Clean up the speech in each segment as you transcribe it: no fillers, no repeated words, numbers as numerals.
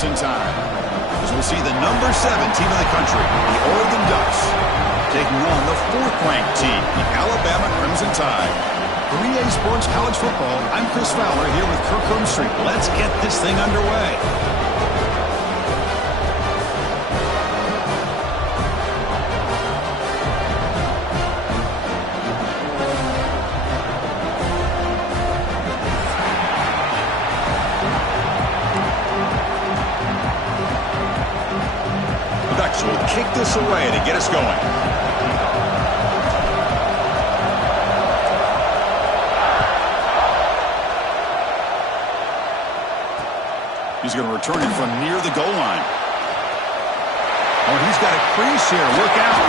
Clemson time, as we'll see the number 7 team in the country, the Oregon Ducks, taking on the 4th-ranked team, the Alabama Crimson Tide. For EA Sports College Football, I'm Chris Fowler here with Kirk Herbstreit. Let's get this thing underway. Will kick this away to get us going. He's going to return it from near the goal line. Oh, he's got a crease here. Look out.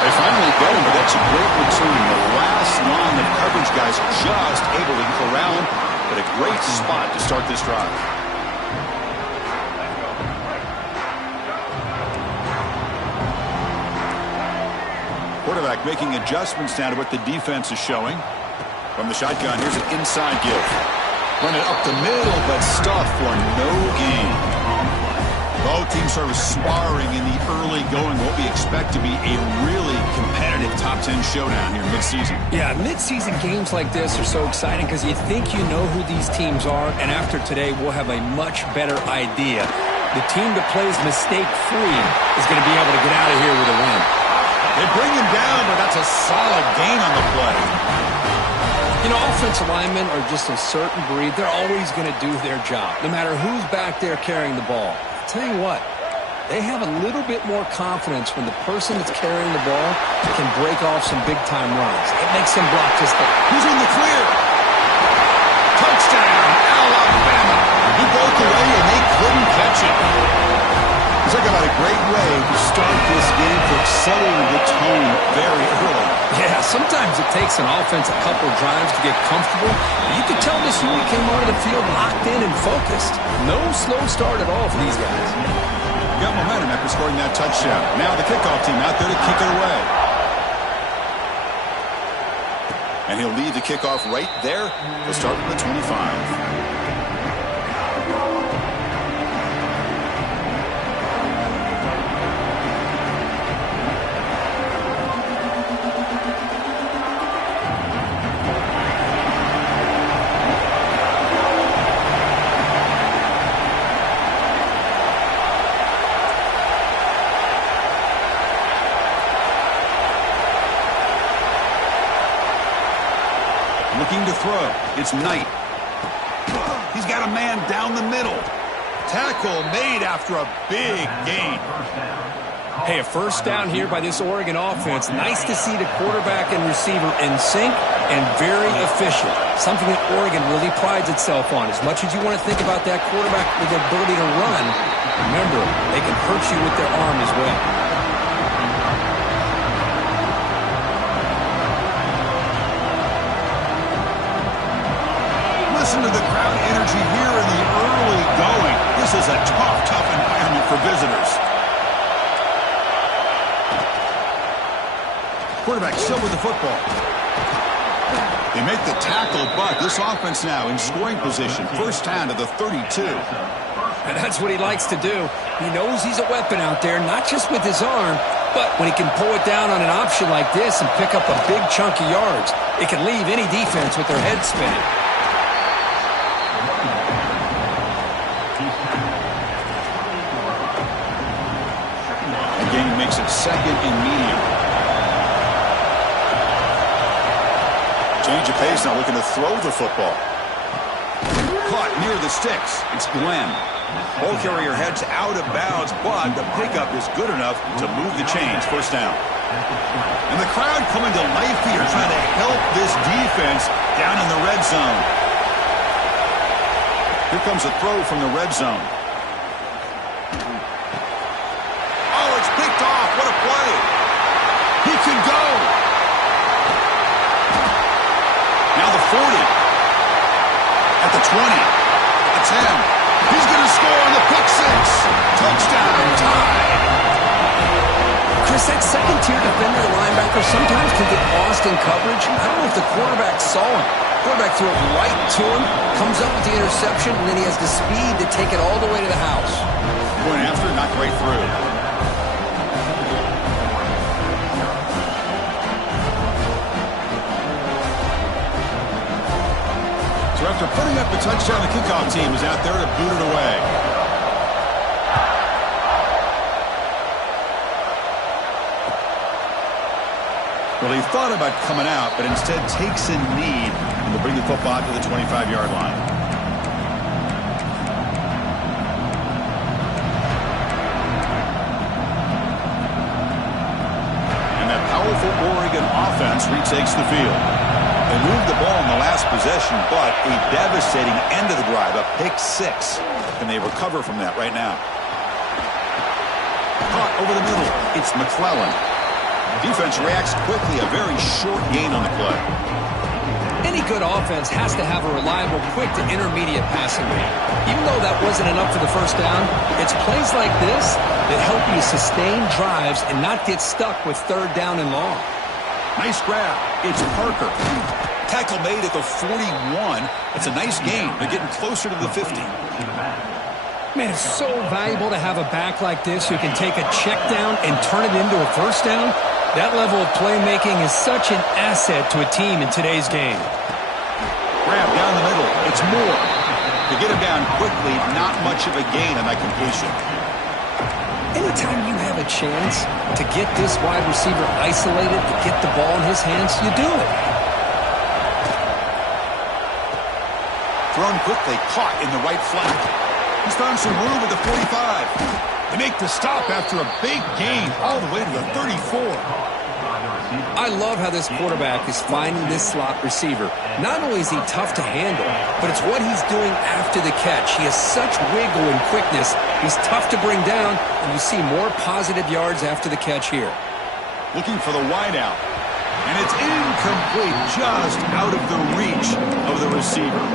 They finally get him, but that's a great return. The last line of coverage guys just able to corral him, but a great spot to start this drive. Quarterback making adjustments now to what the defense is showing. From the shotgun, here's an inside give. Run it up the middle, but stuffed for no gain. Both teams sort of sparring in the early going, what we expect to be a really competitive top 10 showdown here mid-season. Yeah, mid-season games like this are so exciting because you think you know who these teams are, and after today, we'll have a much better idea. The team that plays mistake-free is going to be able to get out of here with a win. They bring him down, but that's a solid gain on the play. You know, offensive linemen are just a certain breed. They're always going to do their job, no matter who's back there carrying the ball. I'll tell you what, they have a little bit more confidence when the person that's carrying the ball can break off some big-time runs. It makes them block just that. Who's in the clear? Touchdown, Alabama. He broke away, and they couldn't catch it. Talk about a great way to start this game for setting the tone very early. Yeah, sometimes it takes an offense a couple drives to get comfortable. You could tell this unit came onto the field locked in and focused. No slow start at all for these guys. Got momentum after scoring that touchdown. Now the kickoff team out there to kick it away. And he'll lead the kickoff right there. He'll start with the 25. Looking to throw. It's Knight. He's got a man down the middle. Tackle made after a big gain. Hey, a first down here by this Oregon offense. Nice to see the quarterback and receiver in sync and very efficient. Something that Oregon really prides itself on. As much as you want to think about that quarterback with the ability to run, remember, they can hurt you with their arm as well. Listen to the crowd energy here in the early going. This is a tough environment for visitors. Quarterback still with the football. They make the tackle, but this offense now in scoring position. First down to the 32. And that's what he likes to do. He knows he's a weapon out there, not just with his arm, but when he can pull it down on an option like this and pick up a big chunk of yards, it can leave any defense with their head spinning. Again, makes it second and medium. Change of pace, now looking to throw the football. Caught near the sticks. It's Glenn. Ball carrier heads out of bounds, but the pickup is good enough to move the chains. First down. And the crowd coming to life here, trying to help this defense down in the red zone. Here comes a throw from the red zone. Oh, it's picked off. What a play. He can go. Now the 40. At the 20. At the 10. He's going to score on the pick six. Touchdown, Tide. Chris, that second-tier defender, the linebacker, sometimes can get lost in coverage. I don't know if the quarterback saw him. Quarterback threw it right to him, comes up with the interception, and then he has the speed to take it all the way to the house. Two-point after, knocked right through. So after putting up a touchdown, the kickoff team is out there to boot it away. Well, he thought about coming out, but instead takes a knee and will bring the football to the 25-yard line. And that powerful Oregon offense retakes the field. They moved the ball in the last possession, but a devastating end of the drive, a pick-6. Can they recover from that right now? Caught over the middle. It's McClellan. Defense reacts quickly, a very short gain on the play. Any good offense has to have a reliable, quick to intermediate passing game. Even though that wasn't enough for the first down, it's plays like this that help you sustain drives and not get stuck with third down and long. Nice grab. It's Parker. Tackle made at the 41. It's a nice gain. They're getting closer to the 50. Man, it's so valuable to have a back like this who can take a check down and turn it into a first down. That level of playmaking is such an asset to a team in today's game. Grab down the middle. It's Moore. To get him down quickly, not much of a gain on that completion. Anytime you have a chance to get this wide receiver isolated, to get the ball in his hands, you do it. Thrown quickly, caught in the right flank. He's found some room at the 45. They make the stop after a big gain all the way to the 34. I love how this quarterback is finding this slot receiver. Not only is he tough to handle, but it's what he's doing after the catch. He has such wiggle and quickness. He's tough to bring down, and you see more positive yards after the catch here. Looking for the wideout. And it's incomplete, just out of the reach of the receiver.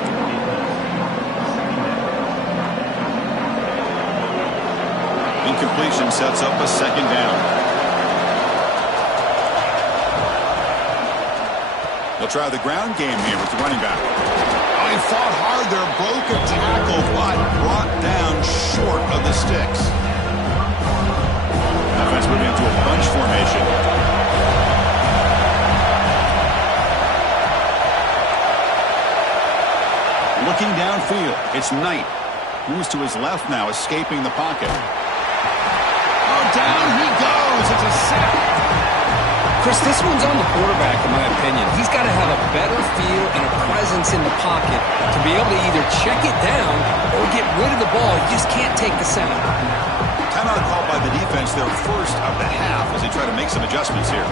Incompletion sets up a second down. They'll try the ground game here with the running back. Oh, he fought hard there, broke a tackle, but brought down short of the sticks. Offense moving into a bunch formation. Looking downfield, it's Knight. Moves to his left now, escaping the pocket. Oh, down he goes. It's a sack. Chris, this one's on the quarterback, in my opinion. He's got to have a better feel and a presence in the pocket to be able to either check it down or get rid of the ball. You just can't take the sack. Timeout called by the defense, their first of the half, as they try to make some adjustments here.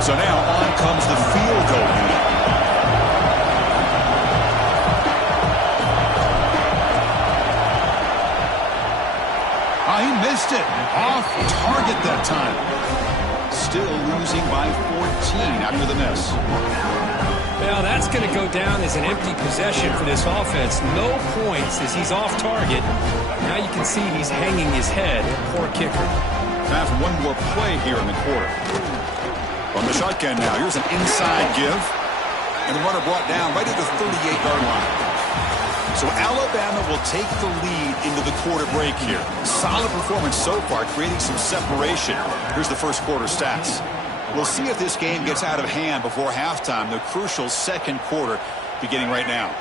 So now on comes the field goal unit. Oh, he missed it. Off target that time. Still losing by 14 after the miss. Well, that's going to go down as an empty possession for this offense. No points as he's off target. Now you can see he's hanging his head. Poor kicker. Time for one more play here in the quarter. From the shotgun now, here's an inside give. And the runner brought down right at the 38-yard line. So Alabama will take the lead into the quarter break here. Solid performance so far, creating some separation. Here's the first quarter stats. We'll see if this game gets out of hand before halftime, the crucial second quarter beginning right now.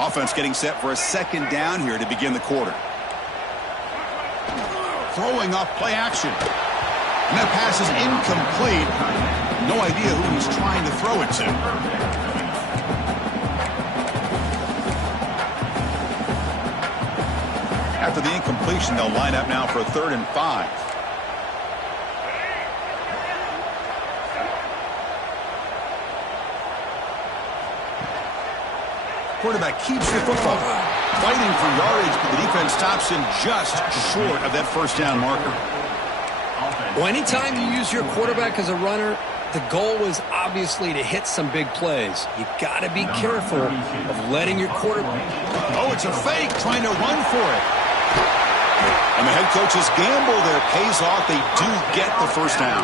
Offense getting set for a second down here to begin the quarter. Throwing off play action. And that pass is incomplete. No idea who he's trying to throw it to. After the incompletion, they'll line up now for a 3rd and 5. Quarterback keeps the football. Fighting for yardage, but the defense stops him just short of that first down marker. Well, anytime you use your quarterback as a runner, the goal is obviously to hit some big plays. You got to be careful of letting your quarterback. Oh, it's a fake, trying to run for it. And the head coach's gamble there pays off. They do get the first down.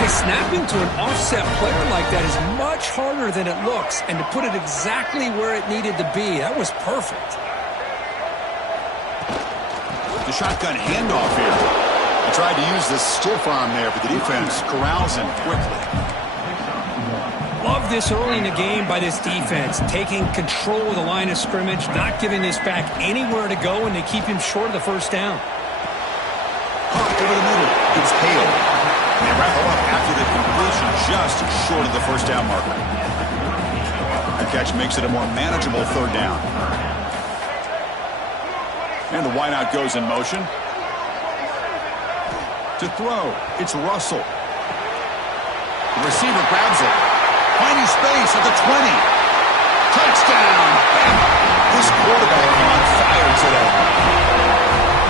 Hey, snapping to an offset player like that is much harder than it looks. And to put it exactly where it needed to be, that was perfect. The shotgun handoff here. They tried to use the stiff arm there, but the defense corrals him quickly. Love this early in the game by this defense, taking control of the line of scrimmage, not giving this back anywhere to go, and they keep him short of the first down. Caught over the middle. It's Hale. And they wrap him up after the completion, just short of the first down marker. The catch makes it a more manageable third down. And the wideout goes in motion. To throw, it's Russell. The receiver grabs it. Finding space at the 20. Touchdown! This quarterback on fire today.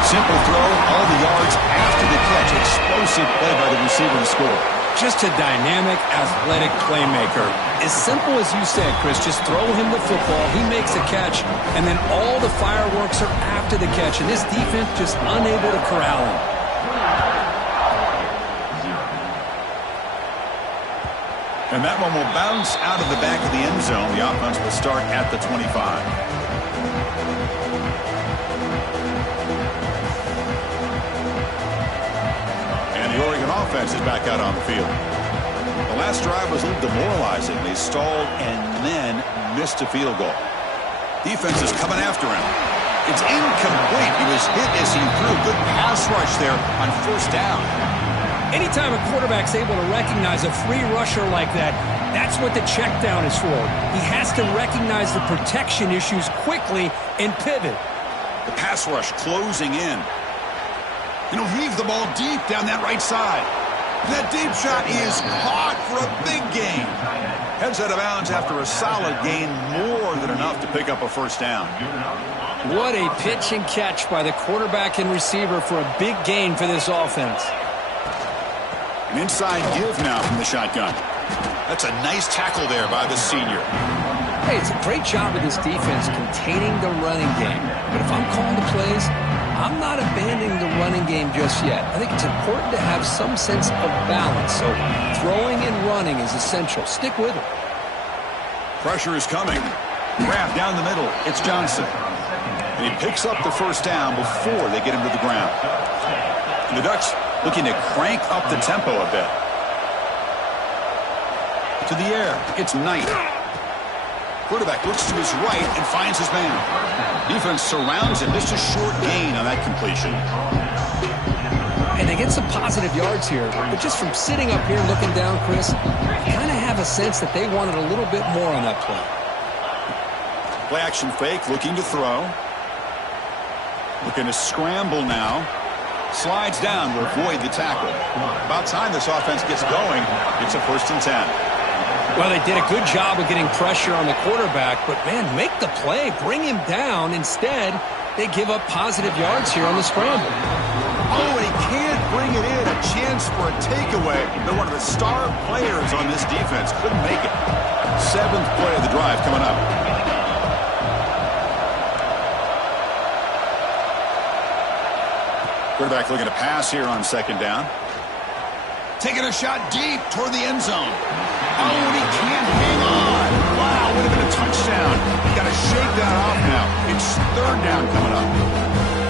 Simple throw, all the yards after the catch. Explosive play by the receiver to score. Just a dynamic, athletic playmaker. As simple as you said, Chris, just throw him the football, he makes a catch, and then all the fireworks are after the catch, and this defense just unable to corral him. And that one will bounce out of the back of the end zone. The offense will start at the 25. And the Oregon offense is back out on the field. The last drive was a little demoralizing. They stalled and then missed a field goal. Defense is coming after him. It's incomplete. He was hit as he threw. Good pass rush there on first down. Anytime a quarterback's able to recognize a free rusher like that, that's what the check down is for. He has to recognize the protection issues quickly and pivot. The pass rush closing in. And he'll heave the ball deep down that right side. That deep shot is caught for a big gain. Heads out of bounds after a solid gain, more than enough to pick up a first down. What a pitch and catch by the quarterback and receiver for a big gain for this offense. An inside give now from the shotgun. That's a nice tackle there by the senior. Hey, it's a great job of this defense containing the running game. But if I'm calling the plays, I'm not abandoning the running game just yet. I think it's important to have some sense of balance. So throwing and running is essential. Stick with it. Pressure is coming. Grab down the middle. It's Johnson. And he picks up the first down before they get him to the ground. And the Ducks looking to crank up the tempo a bit. To the air. It's Knight. Quarterback looks to his right and finds his man. Defense surrounds him. Just a short gain on that completion. And they get some positive yards here. But just from sitting up here looking down, Chris, I kind of have a sense that they wanted a little bit more on that play. Play action fake, looking to throw. Looking to scramble now. Slides down to avoid the tackle. About time this offense gets going. It's a 1st and 10. Well, they did a good job of getting pressure on the quarterback, but, man, make the play. Bring him down. Instead, they give up positive yards here on the scramble. Oh, and he can't bring it in. A chance for a takeaway. They're one of the star players on this defense. Couldn't make it. 7th play of the drive coming up. Quarterback looking to pass here on 2nd down. Taking a shot deep toward the end zone. Oh, and he can't hang on. Wow, would have been a touchdown. Got to shake that off now. It's 3rd down coming up.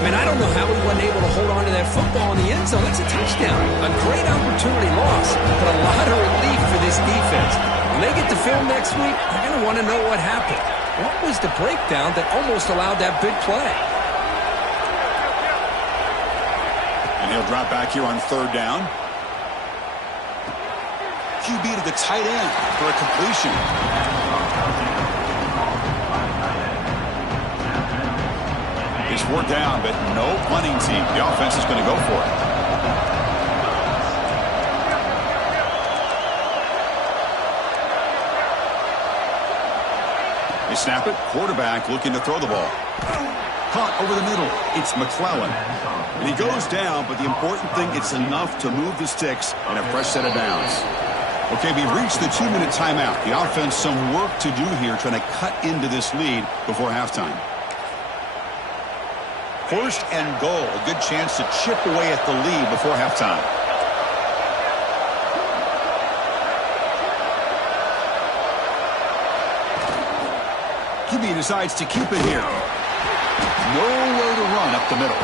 Man, I don't know how he wasn't able to hold on to that football in the end zone. That's a touchdown. A great opportunity lost, but a lot of relief for this defense. When they get to film next week, they're going to want to know what happened. What was the breakdown that almost allowed that big play? And he'll drop back here on 3rd down. QB to the tight end for a completion. He's 4th down, but no punting team. The offense is going to go for it. They snap it. Quarterback looking to throw the ball. Caught over the middle. It's McClellan. And he goes down, but the important thing, it's enough to move the sticks and a fresh set of downs. Okay, we've reached the 2-minute timeout. The offense, some work to do here, trying to cut into this lead before halftime. First and goal. A good chance to chip away at the lead before halftime. QB decides to keep it here. Nowhere to run up the middle.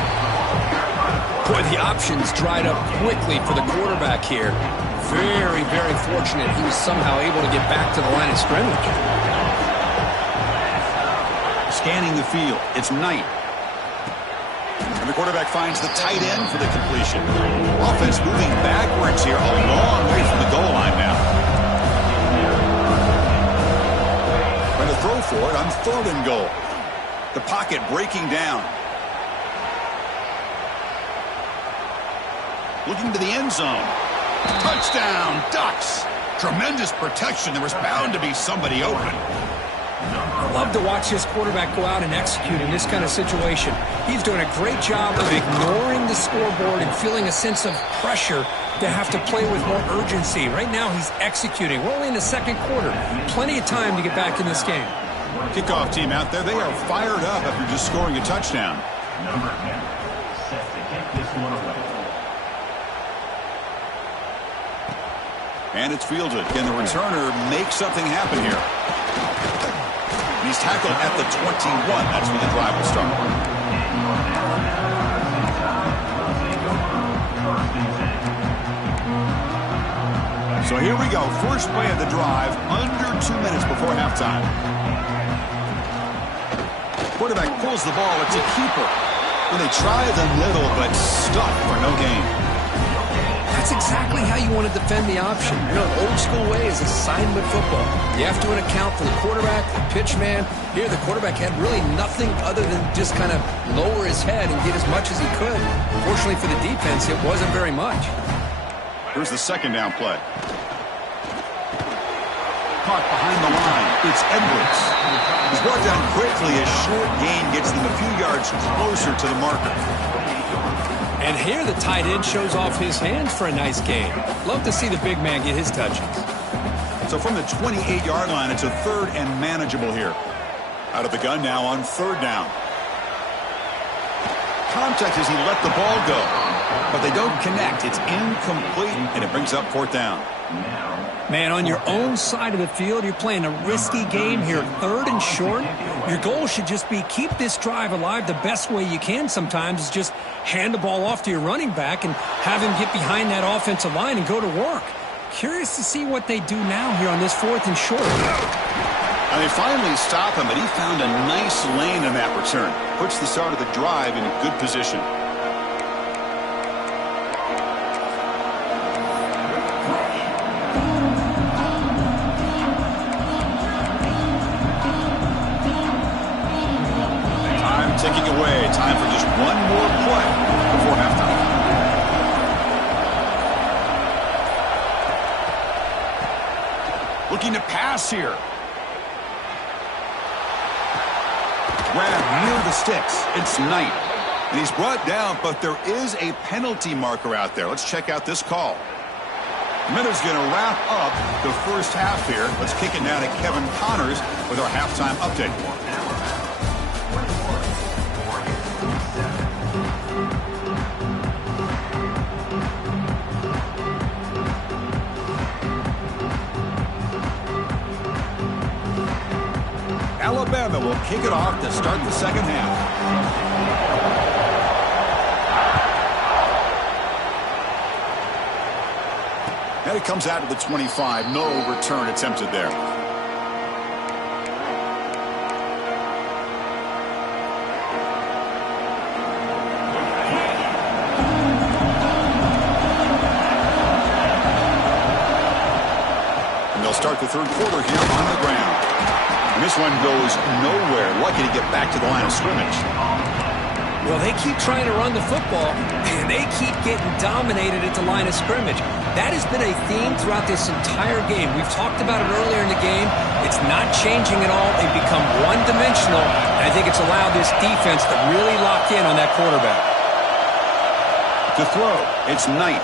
Boy, the options dried up quickly for the quarterback here. Very, very fortunate he was somehow able to get back to the line of scrimmage. Scanning the field. It's Knight. And the quarterback finds the tight end for the completion. Offense moving backwards here, a long way from the goal line now. Going to throw for it on 3rd and goal. The pocket breaking down. Looking to the end zone. Touchdown, Ducks. Tremendous protection. There was bound to be somebody open. Love to watch this quarterback go out and execute in this kind of situation. He's doing a great job of ignoring the scoreboard and feeling a sense of pressure to have to play with more urgency. Right now he's executing. We're only in the 2nd quarter. Plenty of time to get back in this game. Kickoff team out there. They are fired up after just scoring a touchdown. Number 10 set to kick this one away. And it's fielded. Can the returner make something happen here? He's tackled at the 21. That's where the drive will start. So here we go. First play of the drive, under 2 minutes before halftime. Quarterback pulls the ball. It's a keeper. When they try the middle, but stuck for no gain. That's exactly how you want to defend the option. You know, an old-school way is assignment football. You have to account for the quarterback, the pitch man. Here, the quarterback had really nothing other than just kind of lower his head and get as much as he could. Fortunately for the defense, it wasn't very much. Here's the 2nd down play. Caught behind the line. It's Edwards. He's brought down quickly. A short gain gets them a few yards closer to the marker. And here the tight end shows off his hands for a nice gain. Love to see the big man get his touches. So from the 28-yard line, it's a 3rd and manageable here. Out of the gun now on 3rd down. Contact as he let the ball go. But they don't connect. It's incomplete, and it brings up 4th down. Man, on your own side of the field, you're playing a risky game here. 3rd and short. Your goal should just be keep this drive alive. The best way you can sometimes is just hand the ball off to your running back and have him get behind that offensive line and go to work. Curious to see what they do now here on this 4th and short. And they finally stop him, but he found a nice lane in that return. Puts the start of the drive in a good position. Ticking away. Time for just one more play before halftime. Looking to pass here. Grab near the sticks. It's Knight. And he's brought down, but there is a penalty marker out there. Let's check out this call. The minute's going to wrap up the first half here. Let's kick it now to Kevin Connors with our halftime update. Alabama will kick it off to start the 2nd half. And it comes out to the 25. No return attempted there. And they'll start the 3rd quarter here on the ground. And this one goes nowhere. Lucky to get back to the line of scrimmage. Well, they keep trying to run the football, and they keep getting dominated at the line of scrimmage. That has been a theme throughout this entire game. We've talked about it earlier in the game. It's not changing at all. They've become one-dimensional, and I think it's allowed this defense to really lock in on that quarterback. To throw, it's Knight.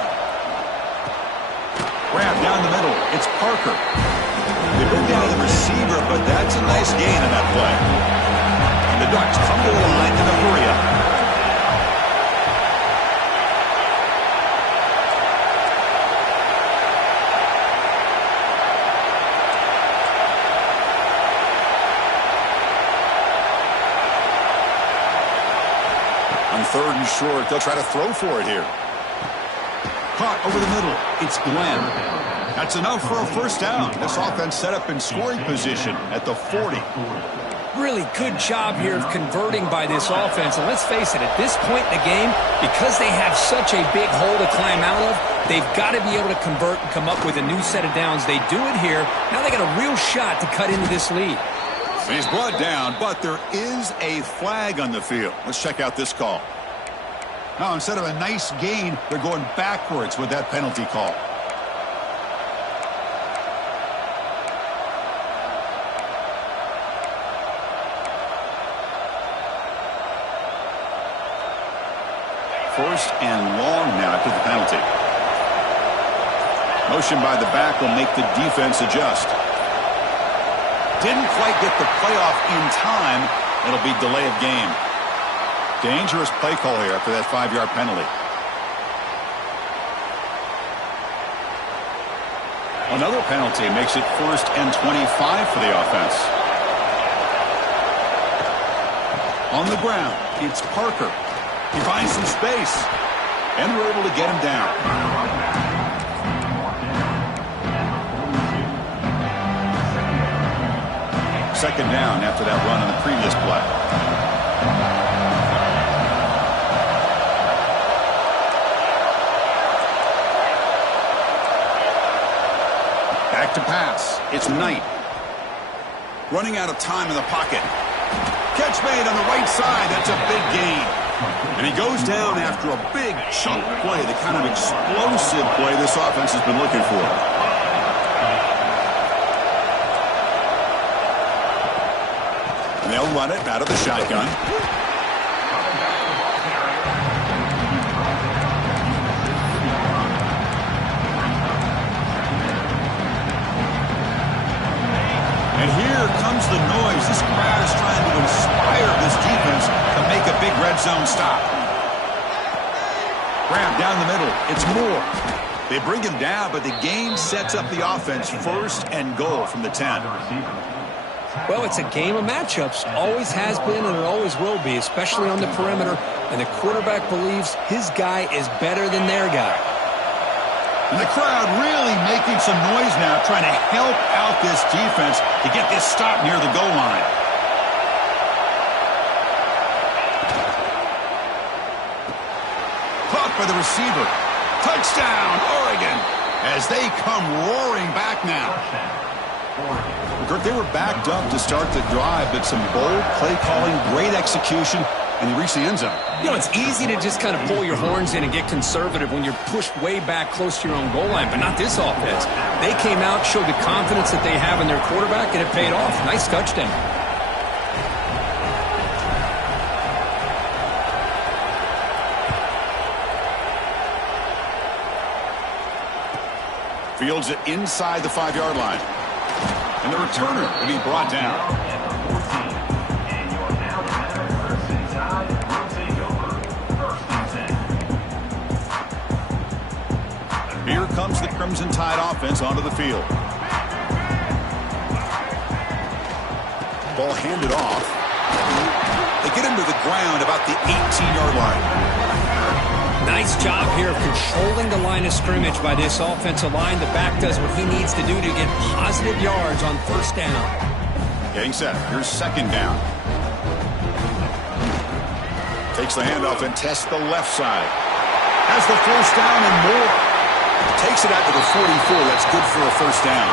Grab down the middle. It's Parker. They bring down the receiver, but that's a nice gain in that play. And the Ducks come to the line in a hurry up. short. They'll try to throw for it here. Caught over the middle. It's Glenn. That's enough for a first down. This offense set up in scoring position at the 40. Really good job here of converting by this offense. And let's face it, at this point in the game, because they have such a big hole to climb out of, they've got to be able to convert and come up with a new set of downs. They do it here. Now they got a real shot to cut into this lead. He's brought down, but there is a flag on the field. Let's check out this call. Now, instead of a nice gain, they're going backwards with that penalty call. First and long now after the penalty. Motion by the back will make the defense adjust. Didn't quite get the playoff in time. It'll be delay of game. Dangerous play call here after that 5-yard penalty. Another penalty makes it first and 25 for the offense. On the ground, it's Parker. He finds some space, and we're able to get him down. Second down after that run on the previous play. Back to pass. It's Knight. Running out of time in the pocket. Catch made on the right side. That's a big gain. And he goes down after a big chunk play, the kind of explosive play this offense has been looking for. And they'll run it out of the shotgun. And here comes the noise. This crowd is trying to inspire this defense to make a big red zone stop. Grab down the middle. It's Moore. They bring him down, but the game sets up the offense first and goal from the 10. Well, it's a game of matchups. Always has been and it always will be, especially on the perimeter. And the quarterback believes his guy is better than their guy. And the crowd really making some noise now, trying to help out this defense to get this stop near the goal line. Caught by the receiver. Touchdown, Oregon, as they come roaring back now. Kirk, they were backed up to start the drive, but some bold play calling, great execution, and they reached the end zone. You know, it's easy to just kind of pull your horns in and get conservative when you're pushed way back close to your own goal line, but not this offense. They came out, showed the confidence that they have in their quarterback, and it paid off. Nice touchdown. Fields it inside the 5-yard line. And the returner will be brought down. Here comes the Crimson Tide offense onto the field. Ball handed off. They get him to the ground about the 18-yard line. Nice job here of controlling the line of scrimmage by this offensive line. The back does what he needs to do to get positive yards on first down. Getting set. Here's second down. Takes the handoff and tests the left side. Has the first down and more. Takes it out to the 44. That's good for a first down.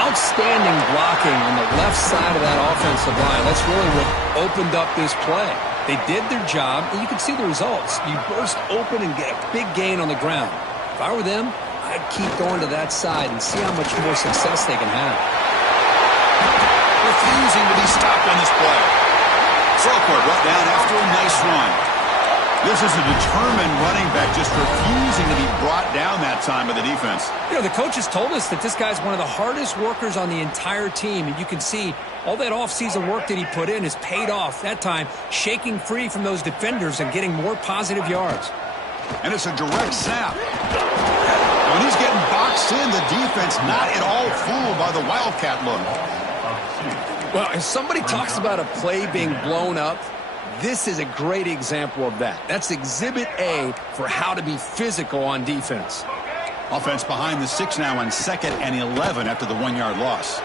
Outstanding blocking on the left side of that offensive line. That's really what opened up this play. They did their job, and you can see the results. You burst open and get a big gain on the ground. If I were them, I'd keep going to that side and see how much more success they can have. Refusing to be stopped on this play. Salcourt brought down after a nice run. This is a determined running back just refusing to be brought down that time by the defense. You know, the coaches told us that this guy's one of the hardest workers on the entire team, and you can see all that offseason work that he put in has paid off. That time, shaking free from those defenders and getting more positive yards. And it's a direct snap. When he's getting boxed in, the defense not at all fooled by the Wildcat look. Well, if somebody talks about a play being blown up, This is a great example of that. That's exhibit A for how to be physical on defense. Offense behind the 6 now on 2nd and 11 after the 1-yard loss.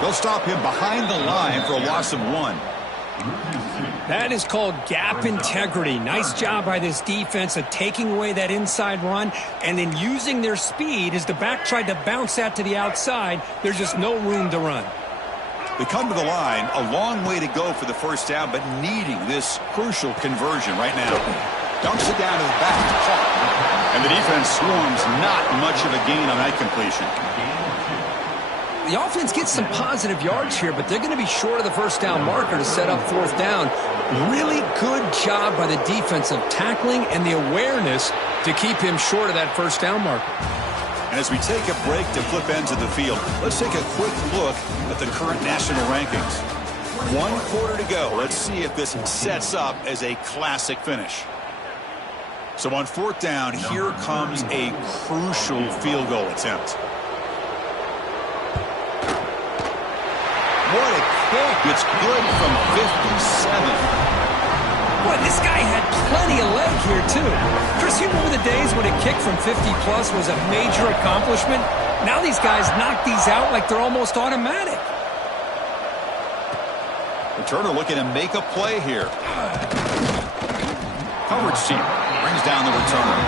They'll stop him behind the line for a loss of 1. That is called gap integrity. Nice job by this defense of taking away that inside run and then using their speed as the back tried to bounce that to the outside. There's just no room to run. They come to the line, a long way to go for the first down, but needing this crucial conversion right now. Dumps it down to the back to Clark. And the defense swarms, not much of a gain on that completion. The offense gets some positive yards here, but they're going to be short of the first down marker to set up 4th down. Really good job by the defense of tackling and the awareness to keep him short of that first down marker. And as we take a break to flip ends of the field, let's take a quick look at the current national rankings. 1 quarter to go. Let's see if this sets up as a classic finish. So on 4th down, here comes a crucial field goal attempt. What a kick. It's good from 57. Boy, this guy had plenty of leg here, too. Chris, you remember the days when a kick from 50-plus was a major accomplishment? Now these guys knock these out like they're almost automatic. Returner looking to make a play here. Coverage team brings down the returner.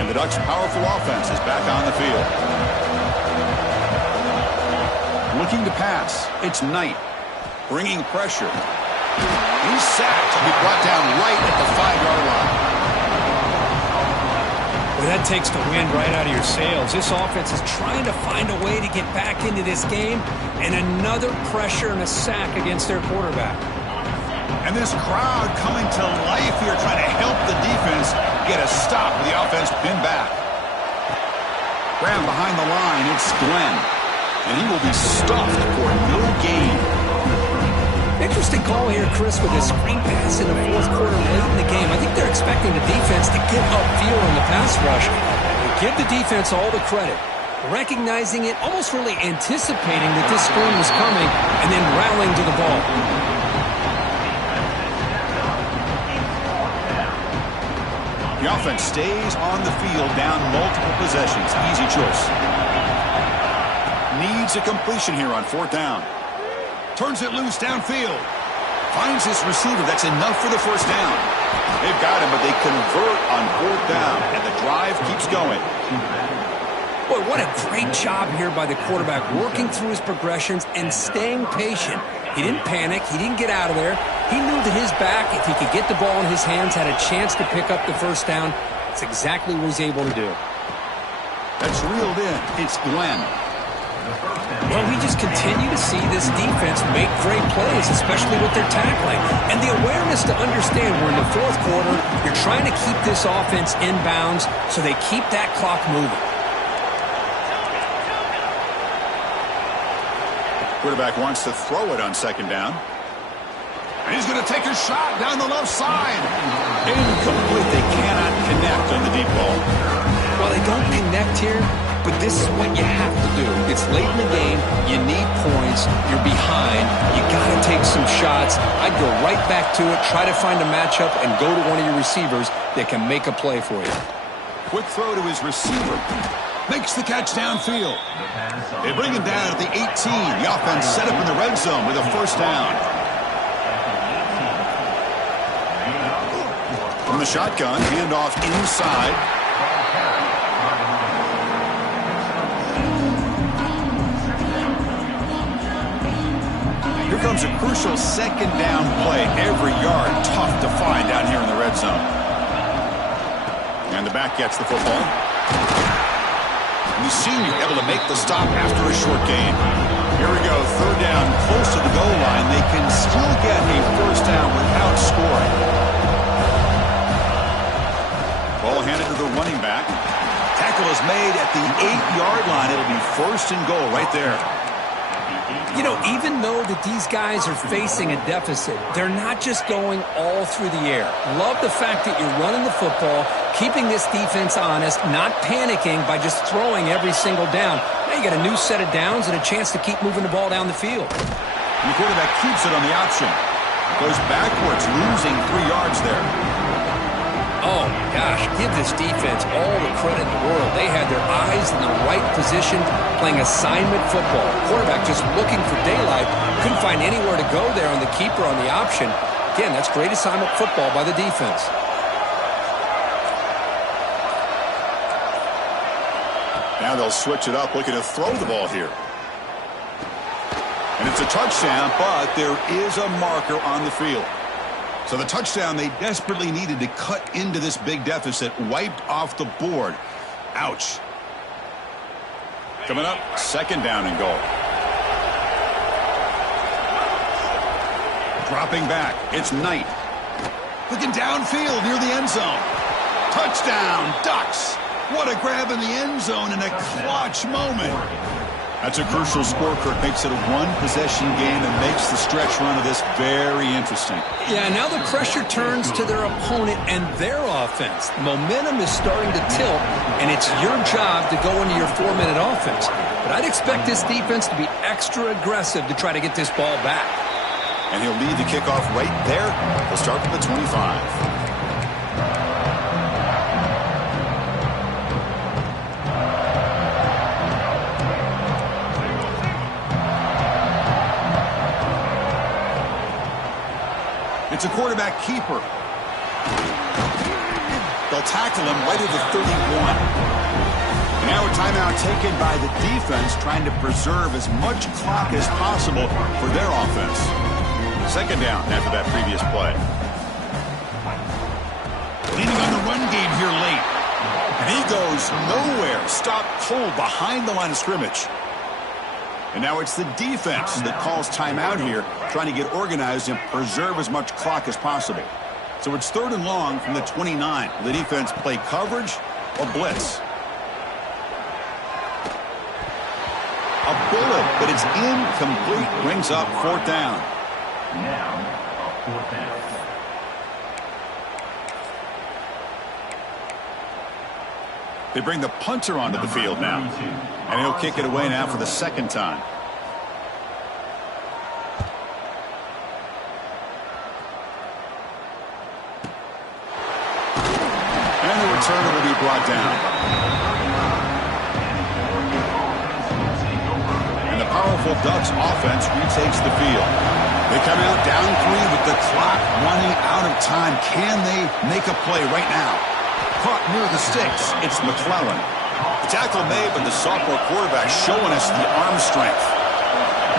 And the Ducks' powerful offense is back on the field. Looking to pass. It's Knight. Bringing pressure. He's sacked. He'll be brought down right at the 5-yard line. Well, that takes the wind right out of your sails. This offense is trying to find a way to get back into this game, and another pressure and a sack against their quarterback. And this crowd coming to life here, trying to help the defense get a stop with the offense pinned back. Graham behind the line. It's Glenn. And he will be stuffed for no gain. Interesting call here, Chris, with a screen pass in the 4th quarter late in the game. I think they're expecting the defense to give upfield on the pass rush. Give the defense all the credit. Recognizing it, almost really anticipating that this screen was coming, and then rallying to the ball. The offense stays on the field, down multiple possessions. Easy choice. Needs a completion here on 4th down. Turns it loose downfield. Finds his receiver. That's enough for the first down. They've got him, but they convert on 4th down, and the drive keeps going. Boy, what a great job here by the quarterback, working through his progressions and staying patient. He didn't panic. He didn't get out of there. He knew that his back, if he could get the ball in his hands, had a chance to pick up the first down. That's exactly what he's able to do. That's reeled in. It's Glenn. Well, we just continue to see this defense make great plays, especially with their tackling. And the awareness to understand we're in the 4th quarter, you're trying to keep this offense in bounds so they keep that clock moving. Quarterback wants to throw it on 2nd down. And he's going to take a shot down the left side. Incomplete. They cannot connect on the deep ball. Well, they don't connect here, but this is what you have to do. It's late in the game. You need points. You're behind. You got to take some shots. I'd go right back to it, try to find a matchup, and go to one of your receivers that can make a play for you. Quick throw to his receiver. Makes the catch downfield. They bring him down at the 18. The offense set up in the red zone with a first down. From the shotgun, handoff inside. Here comes a crucial 2nd down play. Every yard tough to find down here in the red zone. And the back gets the football. And the senior able to make the stop after a short gain. Here we go, 3rd down, close to the goal line. They can still get a first down without scoring. Ball handed to the running back. Tackle is made at the 8-yard line. It'll be 1st and goal right there. You know, even though that these guys are facing a deficit, they're not just going all through the air. Love the fact that you're running the football, keeping this defense honest, not panicking by just throwing every single down. Now you got a new set of downs and a chance to keep moving the ball down the field. And the quarterback keeps it on the option. Goes backwards, losing 3 yards there. Oh, gosh, give this defense all the credit in the world. They had their eyes in the right position, playing assignment football. Quarterback just looking for daylight, couldn't find anywhere to go there on the keeper on the option. Again, that's great assignment football by the defense. Now they'll switch it up, looking to throw the ball here. And it's a touchdown, but there is a marker on the field. So the touchdown they desperately needed to cut into this big deficit, wiped off the board. Ouch. Coming up, 2nd down and goal. Dropping back, it's Knight. Looking downfield near the end zone. Touchdown, Ducks. What a grab in the end zone in a clutch moment. That's a crucial score, Kirk. Makes it a 1-possession game and makes the stretch run of this very interesting. Yeah, now the pressure turns to their opponent and their offense. Momentum is starting to tilt, and it's your job to go into your 4-minute offense. But I'd expect this defense to be extra aggressive to try to get this ball back. And he'll lead the kickoff right there. They'll start from the 25. It's a quarterback keeper. They'll tackle him right at the 31. And now a timeout taken by the defense, trying to preserve as much clock as possible for their offense. 2nd down after that previous play. Leaning on the run game here late. And he goes nowhere. Stop cold behind the line of scrimmage. And now it's the defense that calls timeout here, trying to get organized and preserve as much clock as possible. So it's 3rd and long from the 29. Will the defense play coverage or blitz? A bullet, but it's incomplete. Brings up 4th down. Now, 4th down. They bring the punter onto the field now. And he'll kick it away now for the 2nd time. And the returner will be brought down. And the powerful Ducks offense retakes the field. They come out down 3 with the clock running out of time. Can they make a play right now? Caught near the sticks. It's McClellan. The tackle made, but the sophomore quarterback showing us the arm strength.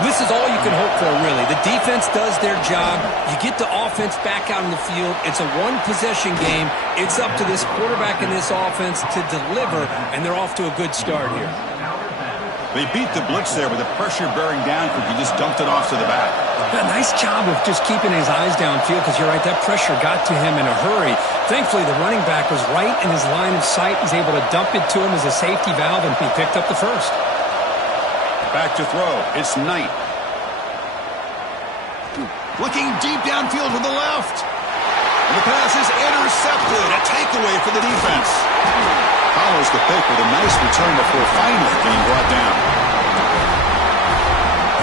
This is all you can hope for, really. The defense does their job. You get the offense back out in the field. It's a 1-possession game. It's up to this quarterback and this offense to deliver, and they're off to a good start here. They beat the blitz there with the pressure bearing down because he just dumped it off to the back. A nice job of just keeping his eyes downfield because you're right, that pressure got to him in a hurry. Thankfully, the running back was right in his line of sight. He's able to dump it to him as a safety valve, and he picked up the 1st. Back to throw. It's Knight. Looking deep downfield to the left. And the pass is intercepted. A takeaway for the defense. Follows the pick with a nice return before finally being brought down.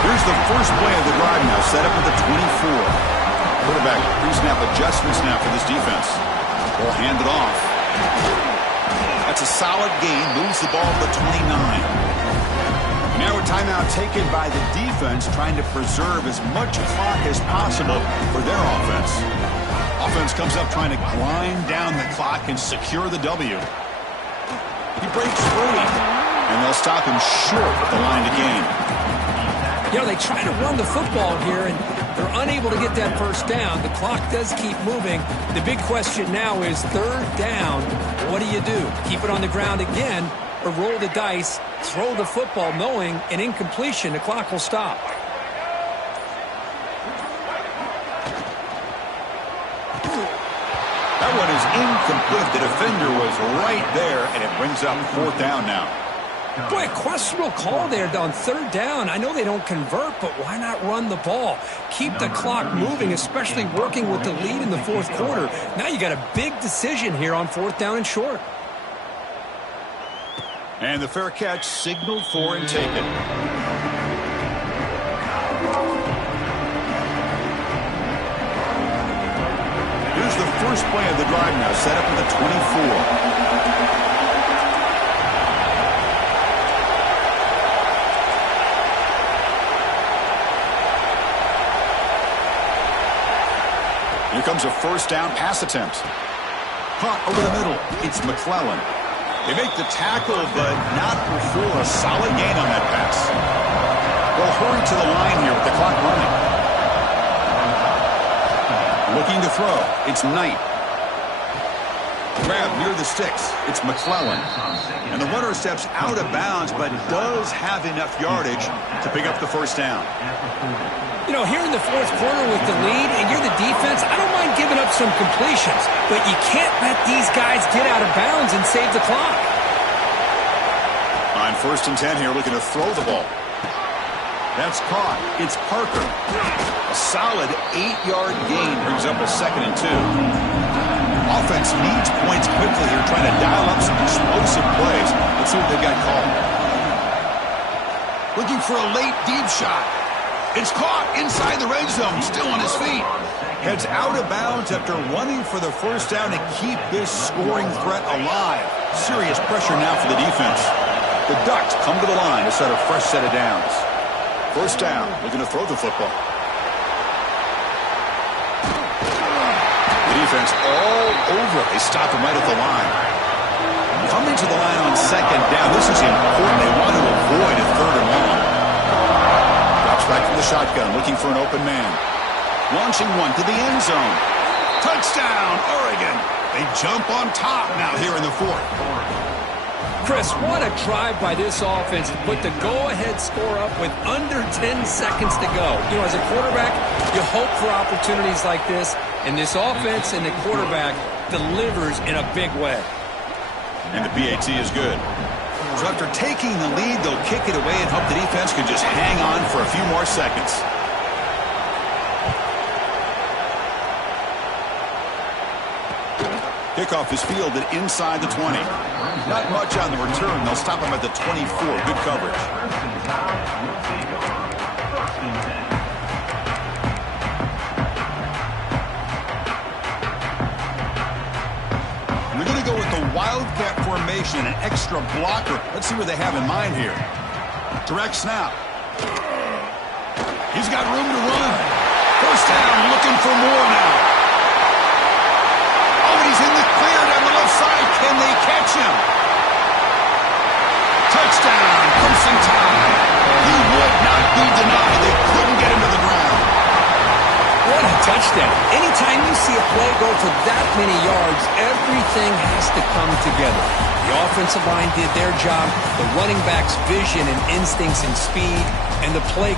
Here's the first play of the drive now, set up at the 24. Quarterback pre-snap adjustments now for this defense. Ball handed off. That's a solid gain. Moves the ball to the 29. And now a timeout taken by the defense, trying to preserve as much clock as possible for their offense. Offense comes up trying to grind down the clock and secure the W. He breaks free, and they'll stop him short at the line to gain. You know, they try to run the football here, and they're unable to get that 1st down. The clock does keep moving. The big question now is 3rd down. What do you do? Keep it on the ground again, or roll the dice, throw the football, knowing an incompletion, the clock will stop. That one is incomplete. The defender was right there, and it brings up 4th down now. Boy, a questionable call there on third down. I know they don't convert, but why not run the ball? Keep the clock moving, especially working with the lead in the fourth quarter. Now you got a big decision here on fourth down and short. And the fair catch signaled for and taken. Here's the first play of the drive now, set up at the 24. Here comes a first down pass attempt. Caught over the middle. It's McClellan. They make the tackle, but not before a solid gain on that pass. They'll hurry to the line here with the clock running. Looking to throw. It's Knight. Grab near the sticks. It's McClellan. And the runner steps out of bounds, but does have enough yardage to pick up the first down. You know, here in the fourth quarter with the lead, and you're the defense, I don't mind giving up some completions, but you can't let these guys get out of bounds and save the clock. On 1st and 10 here, looking to throw the ball. That's caught. It's Parker. A solid 8-yard gain brings up a 2nd and 2. Offense needs points quickly here, trying to dial up some explosive plays. Let's see what they've got called. Looking for a late deep shot. It's caught inside the red zone, still on his feet. Heads out of bounds after running for the first down to keep this scoring threat alive. Serious pressure now for the defense. The Ducks come to the line to set a fresh set of downs. First down, looking to throw the football. The defense all over. They stop him right at the line. Coming to the line on 2nd down. This is important. They want to avoid a 3rd and long. Back from the shotgun, looking for an open man. Launching one to the end zone. Touchdown, Oregon. They jump on top now here in the 4th. Chris, what a drive by this offense to put the go-ahead score up with under 10 seconds to go. You know, as a quarterback, you hope for opportunities like this, and this offense and the quarterback delivers in a big way. And the PAT is good. So after taking the lead, they'll kick it away and hope the defense can just hang on for a few more seconds. Kickoff is fielded inside the 20. Not much on the return. They'll stop him at the 24. Good coverage. They're going to go with the Wildcat formation, an extra blocker. Let's see what they have in mind here. Direct snap. He's got room to run. First down, looking for more now. Oh, he's in the clear down the left side. Can they catch him? Touchdown, Crimson Tide. He would not be denied. They couldn't get him to the ground. What a touchdown. Anytime you see a play go for that many yards, everything has to come together. The offensive line did their job, the running back's vision and instincts and speed, and the play